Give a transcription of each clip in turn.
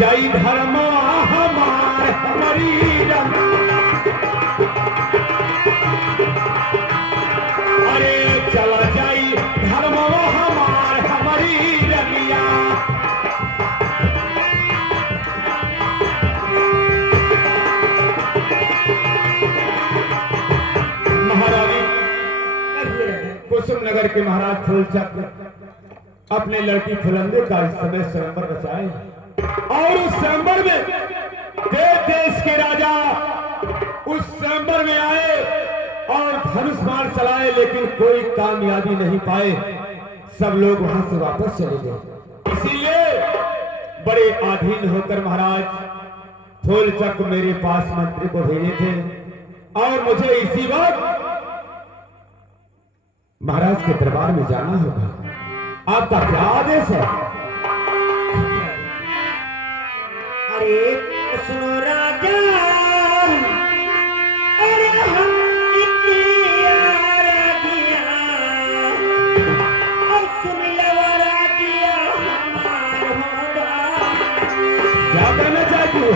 जाई धर्म हमार हमारी रम, अरे चला जाई धर्म हमार हमारी रमिया। महारानी कुसुम नगर के महाराज फूलचंद अपने लड़की फुलंदे का इस समय स्वयंवर रचाए और उस स्वयंवर में देश देश के राजा उस स्वयंवर में आए और धनुष बाण चलाए, लेकिन कोई कामयाबी नहीं पाए। सब लोग वहां से वापस चले गए। इसीलिए बड़े आधीन होकर महाराज फूलचंद मेरे पास मंत्री को भेजे थे और मुझे इसी वक्त महाराज के दरबार में जाना होगा। आपका क्या आदेश है? अरे सुनो राजा, अरे हम और सुन लो राजिया हमार होगा। क्या कहना चाहती हो?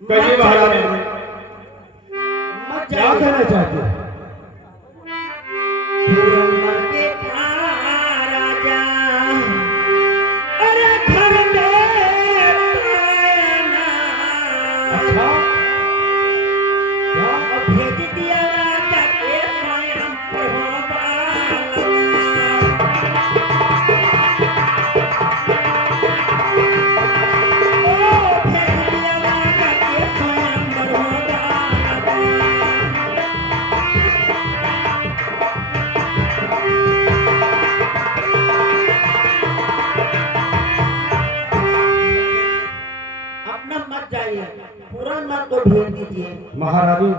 कहिए महाराज, क्या कहना चाहते हैं? राजा अरे घर अच्छा क्या भेज दिया राजा के स्वयं तो भेज दीजिए। महारानी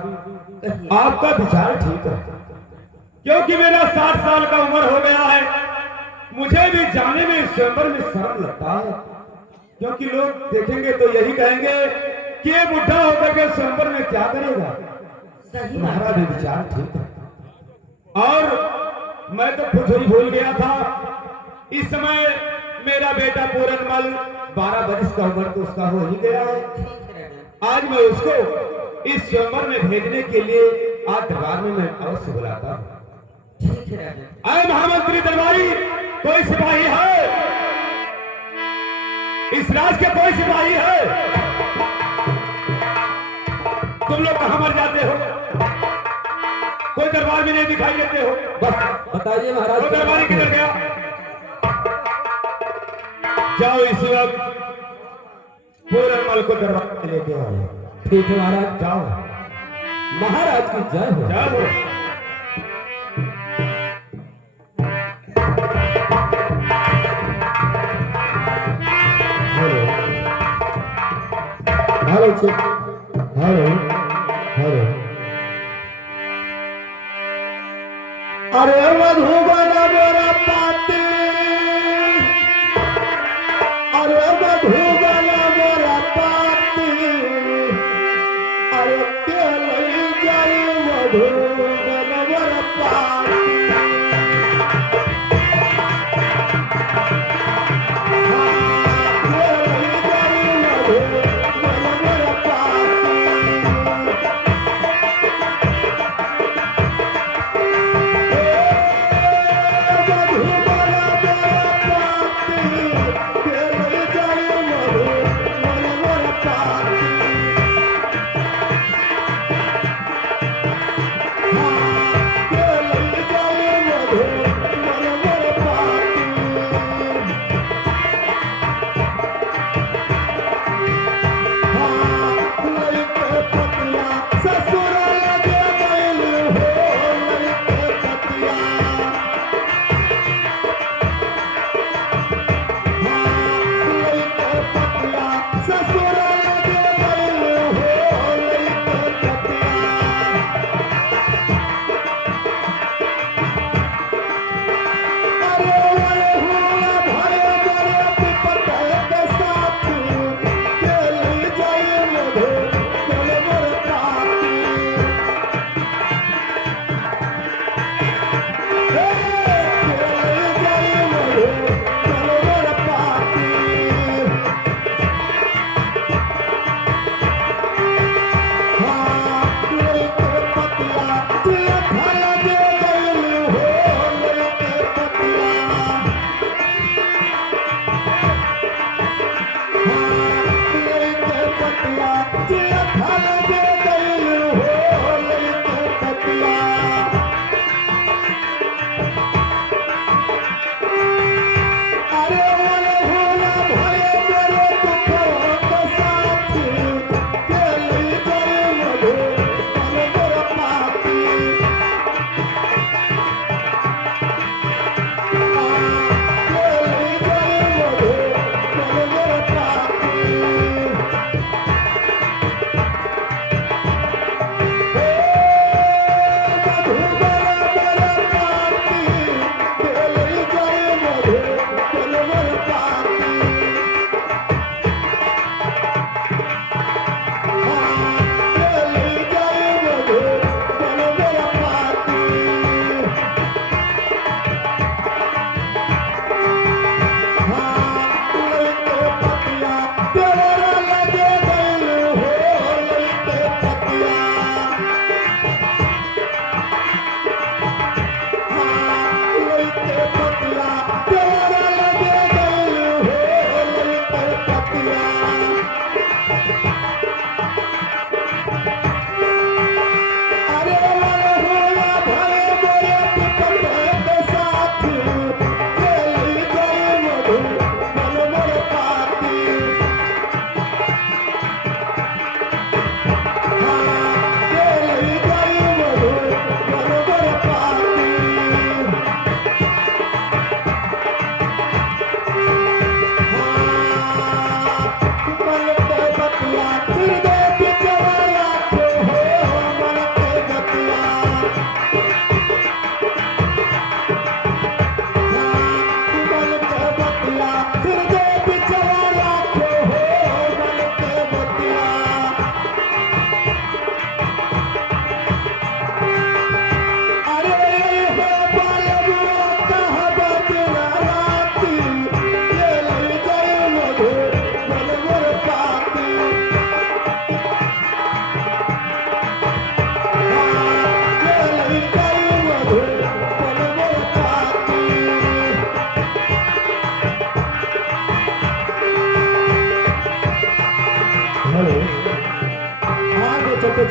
आपका विचार ठीक है, क्योंकि मेरा 60 साल का उम्र हो गया है। मुझे भी जाने में स्वयंवर में शर्म लगता है, क्योंकि लोग देखेंगे तो यही कहेंगे कि ये बुढ़ा होकर के स्वयंवर में क्या करेगा। सही तुम्हारा भी विचार ठीक है और मैं तो खुद ही भूल गया था। इस समय मेरा बेटा पूरनमल 12 वर्ष का उम्र तो उसका हो ही गया है। ठीक है राजा। आज मैं उसको इस स्वयंवर में भेजने के लिए आज दरबार में मैं अवश्य बुलाता हूँ। ठीक है राजा। अरे महामंत्री दरबारी, कोई सिपाही है? इस राज के कोई सिपाही है? तुम लोग कहां मर जाते हो? कोई दरबार में नहीं दिखाई देते हो। बस बताइए महाराज। वो दरबारी किधर गया? जाओ इसी वक्त पूरनमल को दरबार में लेके आओ। ठीक है महाराज। जाओ। महाराज की जय हो। जाओ। Hello hello hello hello. अरे मधुबन मोरा पाती, अरे मधुबन मोरा पाती, अरे के लई जाई मधुबन मोरा पाती। Yeah.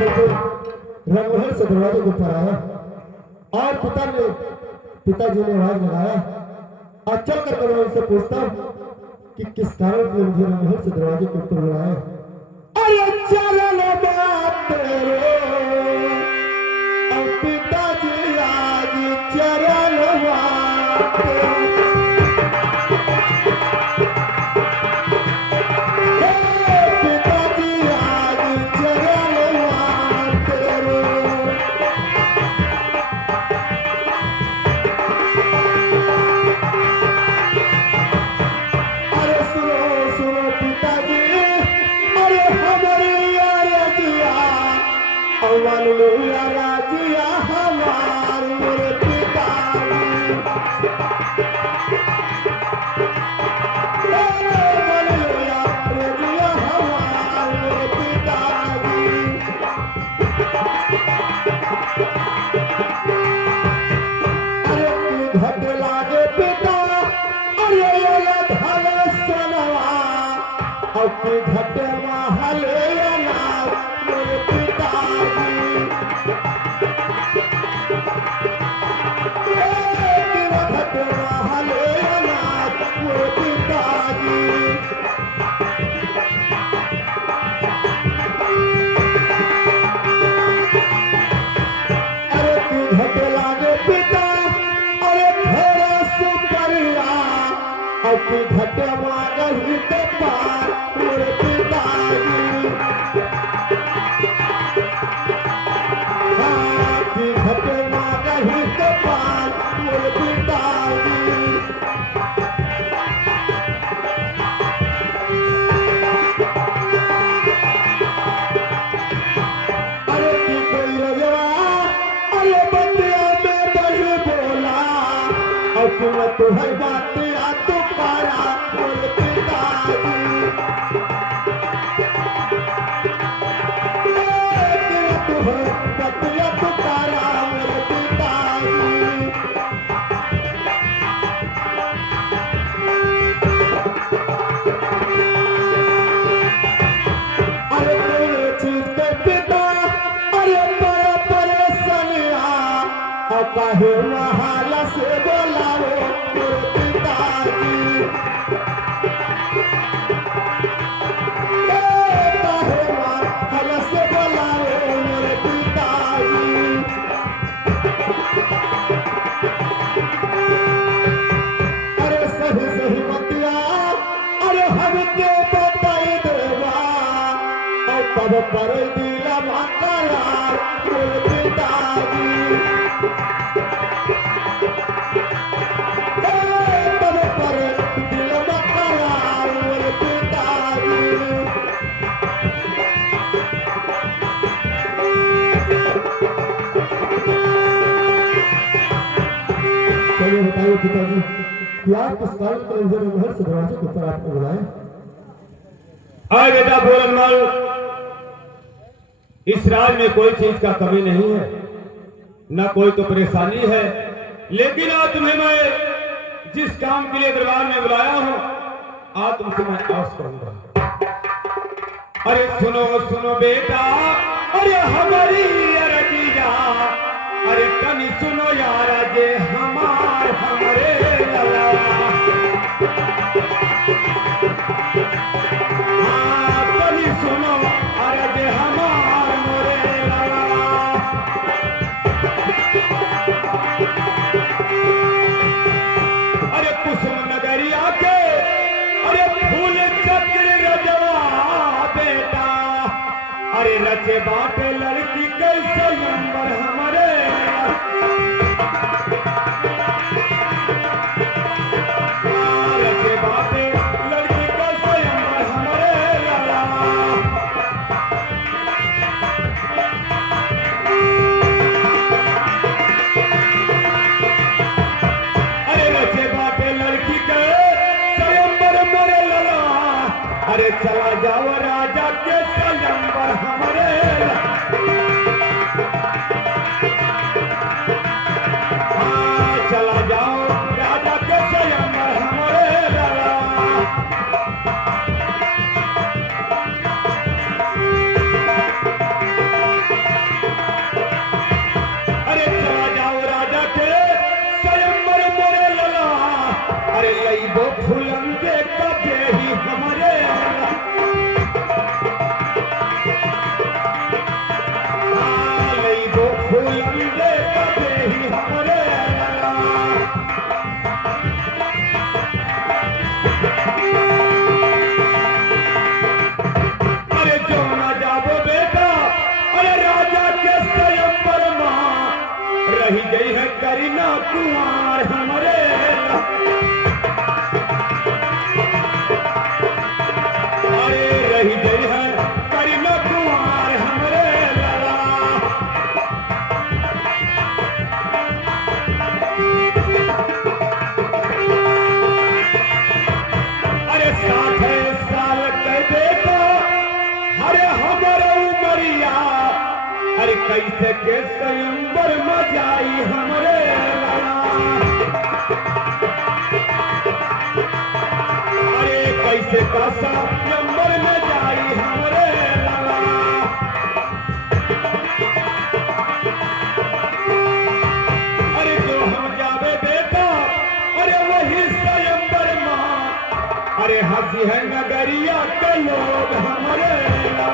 चलते रंगमहल से दरवाजे के ऊपर आया और पिताजी ने आवाज लगाया और चल कर मैं उनसे पूछता कि किस कारण से मुझे रंगमहल से दरवाजे के ऊपर बुलाया। अरे चरण बात तेरे और पिताजी आज चरण बात राजिया हमार मेरे पिताजी राजिया हमार मेरे पिताजी। अरे की घट लागे पिता अरे धल सनवा और की घट महले मेरे पिताजी घट मागही तो पार मेरे पिताजी घट मागही तो पार मेरे पिताजी। अरे की कोई रजवा अरे बंदिया में बड़ी बोला और तुम्हें बात तुकारा मेरे पिताजी बतिया तुकारा मेरे पिताजी। अरे मेरे चीज के पिता अरे बड़ा परेशानिया और काहे महाला से बोलाओ मेरे पिताजी काहे महाला से बोलाओ मेरे पिताजी। अरे सही सही बतिया अरे हमके बताई देवा और तब पर दिला करार मेरे पिताजी तब पर दिला करार मेरे पिताजी। चलिए बताइए पिताजी कि आप किस कारण के लिए महल से दरवाजे के ऊपर आपको बुलाए। आए बेटा बोलनमल, इस राज में कोई चीज का कमी नहीं है न कोई तो परेशानी है, लेकिन आज तुम्हें मैं जिस काम के लिए दरबार में बुलाया हूं आज तुमसे मैं आस करूंगा। अरे सुनो सुनो बेटा अरे हमारी अरजिया अरे कनी सुनो यार जे हमार हमरे लला कनी सुनो अरे जे हमार मोरे लला। अरे कुसुम नगरिया के अरे फूल चक्र रजवा बेटा अरे रचे बाटे लड़की कैसे नंबर हमारे रचे बाटे लड़की कैसे नंबर हमारे लाला। अरे रचे बाटे लड़की के स्वयंवर मोरे लाला अरे चला जाओ राजा के स्वयंवर हमारे फूलंदे कदे ही हमरे लला। अरे जो न जाबो बेटा अरे राजा के स्वयंवर मां रही गई है करीना कुंवर हमरे लला। अरे रही गई है करीना कुंवर हमरे लला। अरे 60 साल के बेटा अरे हमारे उमरिया अरे कैसे के स्वयंवर मजाई हमरे लला। अरे कैसे का स्वयंवर में जाई हमरे लला। अरे जो हम जावे बेटा अरे वही स्वयंवर मां अरे हंसी है नगरिया के लोग हमरे लला।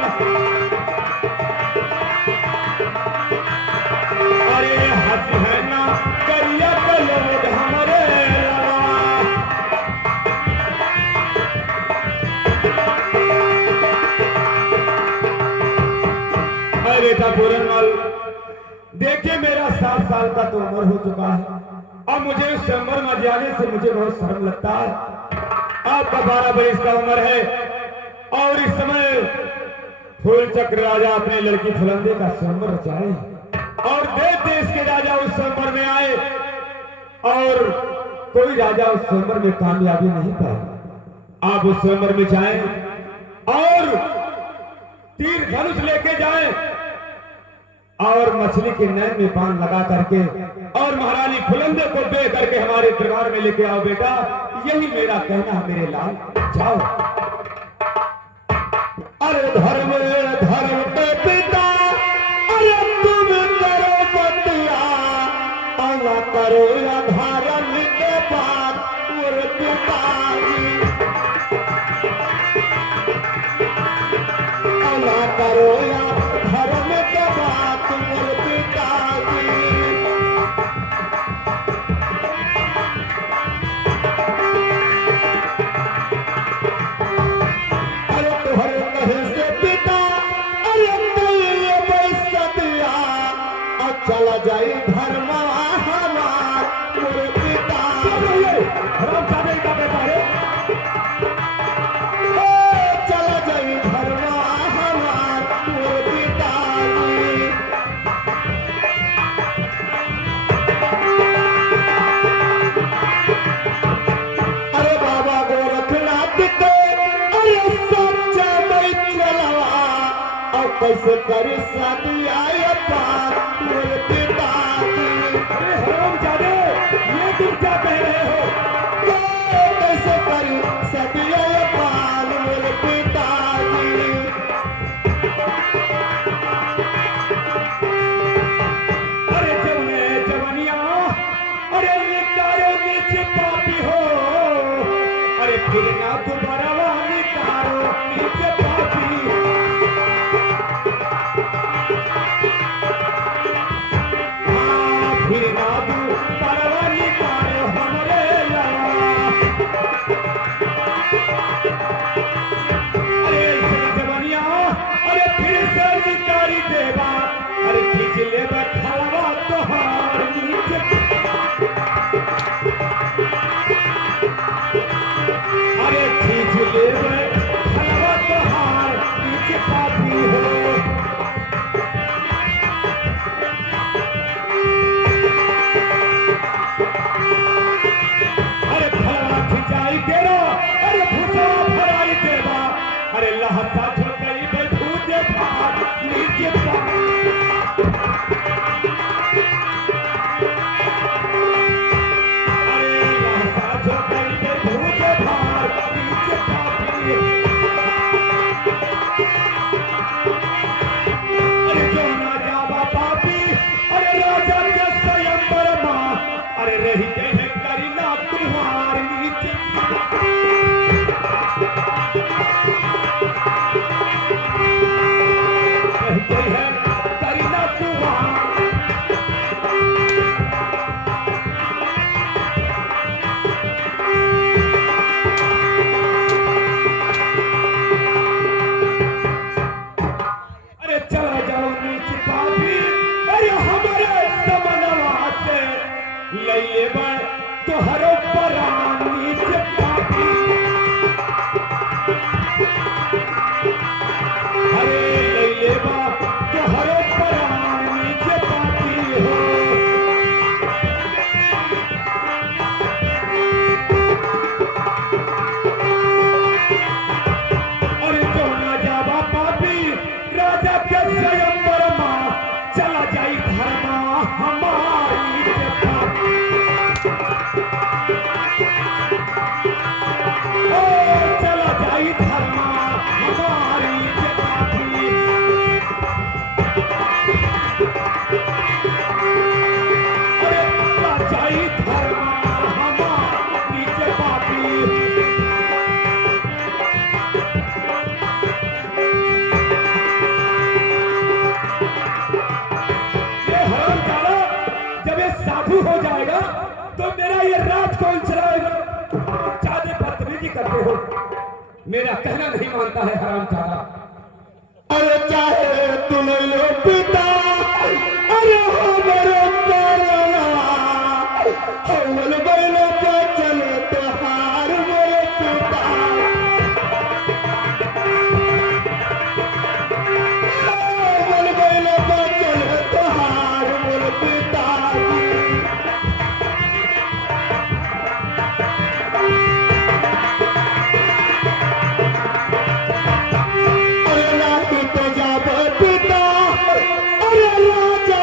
अरे हंसी है नगरिया के लोग हमरे लला। अरे बेटा पूरनमल देखिए मेरा 7 साल का तो उम्र हो चुका है। अब मुझे उस स्वयंवर में जाने से मुझे बहुत शर्म लगता है। आपका 12 बरस का उम्र है और इस समय फूलचक्र राजा अपने लड़की फुलंदे का स्वयंवर रचाए और देश देश के राजा उस स्वयंवर में आए और कोई राजा उस स्वयंवर में कामयाबी नहीं पाए। आप उस स्वयंवर में जाएं और तीर धनुष लेके जाएं और मछली के नैन में बाण लगा करके और महारानी फुलंदे को दे करके हमारे दरबार में लेके आओ बेटा। यही मेरा कहना है मेरे लाल, जाओ। अरे धर्म पे पिता अरे तुम करो बतिया अल्लाह करो या धर्म के बाद और पिताजी अल्लाह करो या धर्म के बाद और पिताजी। अरे तुम्हारे कहे से पिता अरे तुझे पैसा दिया और चला जाए धर्म हमार मोरे पिता। हराम जादे का बेटा है। चला जाए धर्म हमार मोरे पिता। अरे बाबा गोरखनाथ को अरे सच्चा नहीं चलवा और कैसे करी शादी आए पार मेरे पिताजी। अरे हराम जादे ये तुम क्या कह रहे हो? कैसे करी शादी आए पार मेरे पिताजी। अरे जवने जवनिया अरे ये कारो नीचे पापी हो अरे फिर ना दोबारा वाली कारो नीचे पापी। हाँ फिर ना दोबारा वाली कारो हमरे लला। अरे जवनिया अरे फिर से निकारी देवा अरे खींच ले बैठावा तोहार नीचे। अरे लैले बा तोहरो परानी से पापी अरे लैले बा तोहरो परानी से पापी हो अरे तो ना जावा पापी राजा के स्वयंवर मां चला जाई धर्मा हमारी के पापी ओ चला जाई धर्मा हमारी के पापी अरे चला जाई धर्मा हमारी के पापी ये हरामजादा जब ये साधु हो जाएगा तो मेरा ये राज कौन चलाएगा चाहे बदतमीजी करते हो मेरा कहना नहीं मानता है हरामजादा अरे चाहे तू ले लो पिता अरे हो मेरे हवल बैलो को चले त्योहार मेरे पिता हवल बैलो को चले त्योहार मेरे पिता अरे नहीं तो जाब पिता अरे राजा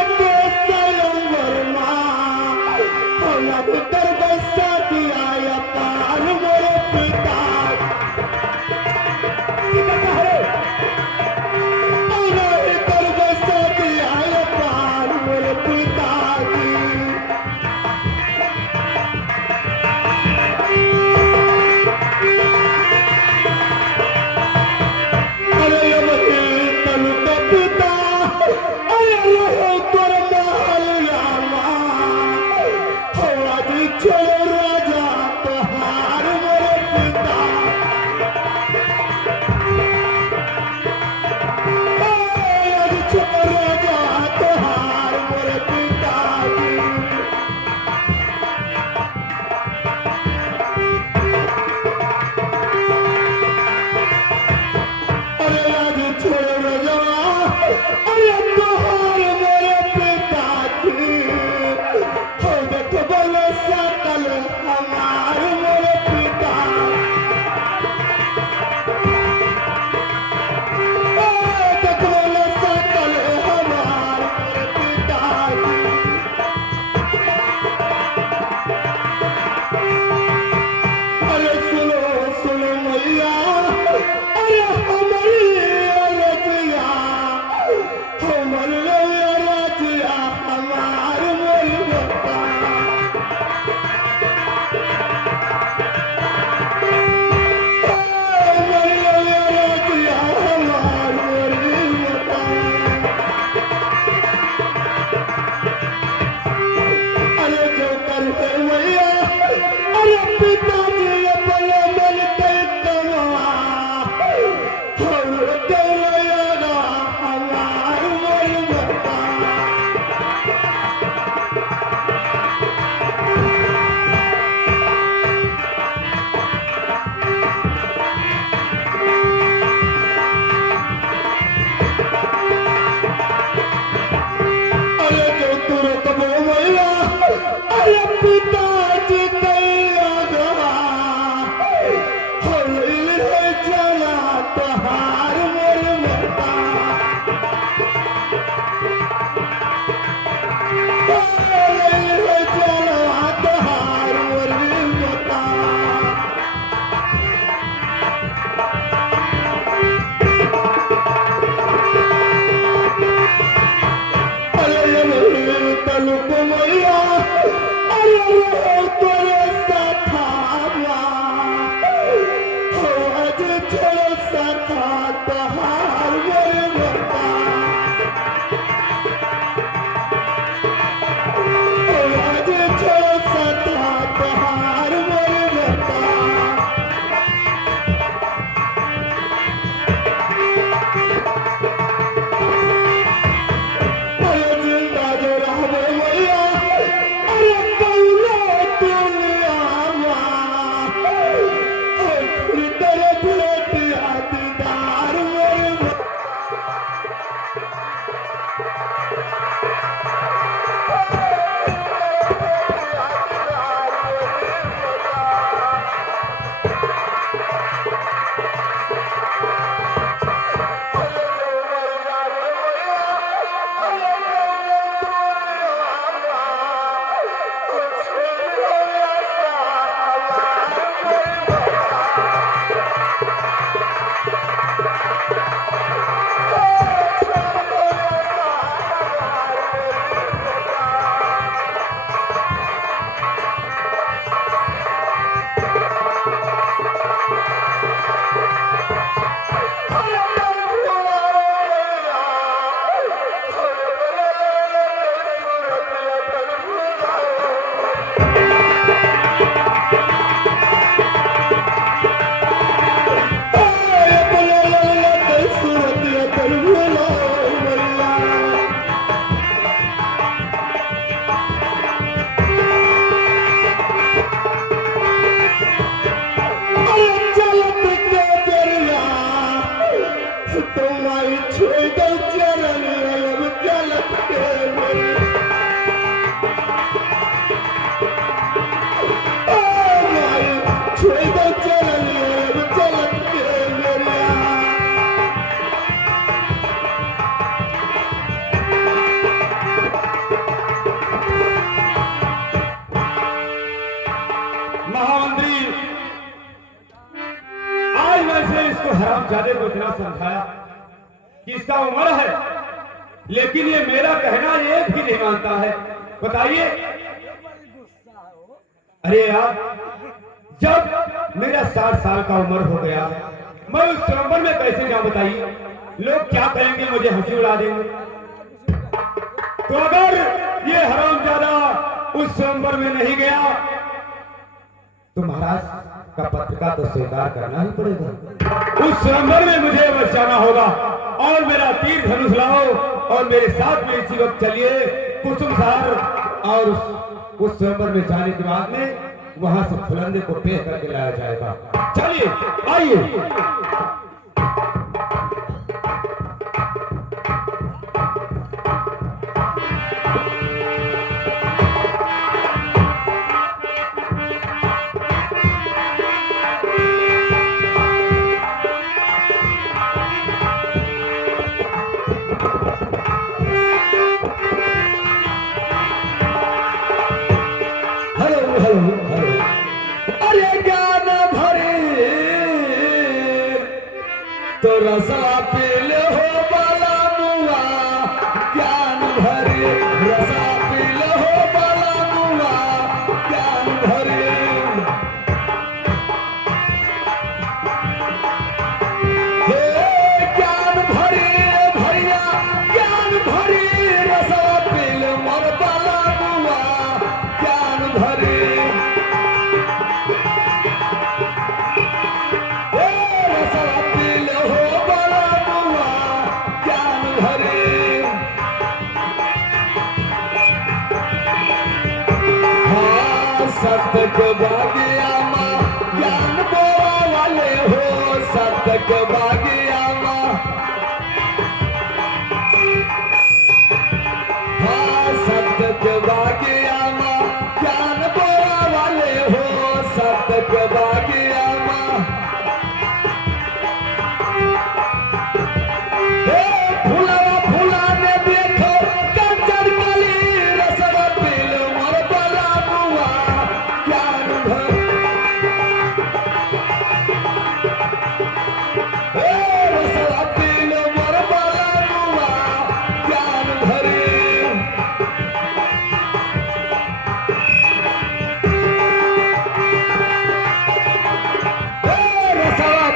हरामजादे को इतना समझाया कि इसका उम्र है, लेकिन ये मेरा कहना एक भी नहीं मानता है। बताइए, अरे यार, जब मेरा 60 साल का उम्र हो गया, मैं उस स्वयंवर में कैसे जाऊं? बताइए, लोग क्या कहेंगे? मुझे हंसी उड़ा देंगे। तो अगर ये हरामजादा उस स्वयंवर में नहीं गया तो महाराज का पत्रिका तो स्वीकार करना ही पड़ेगा। उस स्वयंवर में मुझे अवश्य जाना होगा और मेरा तीर धनुष लाओ और मेरे साथ में इसी वक्त चलिए कुसुम शहर, और उस स्वयंवर में जाने के बाद में वहां से फुलंदे को पेश करके लाया जाएगा। चलिए, आइए। तो रसा पील हो बाला मुआ, ज्ञान भरे रसा पील हो बाला मुआ, ज्ञान भरे। हे ज्ञान भरे भैया, ज्ञान भरे रसा पील मोर बाला मुआ, ज्ञान भरे। सतक बागिया माँ ज्ञान बोवा वाले हो, सतक बागिया